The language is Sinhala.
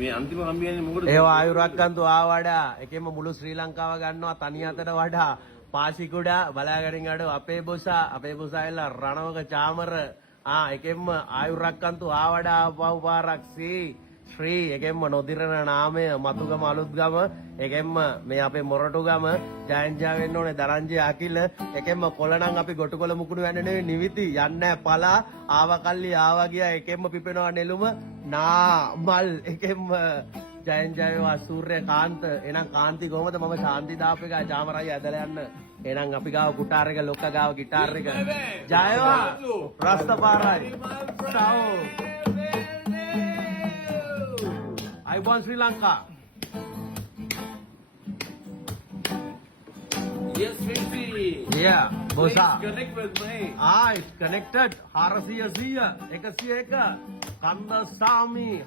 මේ අන්තිම කම්බියන්නේ මොකටද? ඒවා ආයුරක්කන්තු ආවඩා එකෙම මුළු ශ්‍රී ලංකාව ගන්නවා තනි අතට වඩා පාසිකුඩා බලාගරින් අඩ අපේ බොසා එල්ල රණවක චාමර එකෙම ආයුරක්කන්තු ආවඩා පව්පාරක්සී ශ්‍රී එකෙම නොදිරණ නාමය මතුගම අලුත්ගම එකෙම මේ අපේ මොරටුගම ජයන්ජා වෙන්න ඕනේ දරංජය අකිල එකෙම කොළනම් අපි ගොටුකොළ මුකුණු යන්නේ නෙවෙයි නිවිති යන්නේ පලා ආවකල්ලි ආවා ගියා එකෙම පිපෙනවා නෙළුම නා මල් එකෙම ජයන්ජයවා සූර්යකාන්ත එහෙනම් කාන්ති කොහමද මම ශාන්ති දාප් එක ජාමරයි ඇදලා යන්න එහෙනම් අපි ගාව කුටාර එක ලොක්ක ගාව ගිටාර් එක ජයවා රස්තපාරයි සාවෝ I want Sri Lanka. Yes, Vinci. Yeah, bosa. Please connect with me. It's connected. 400 101 Kandasamy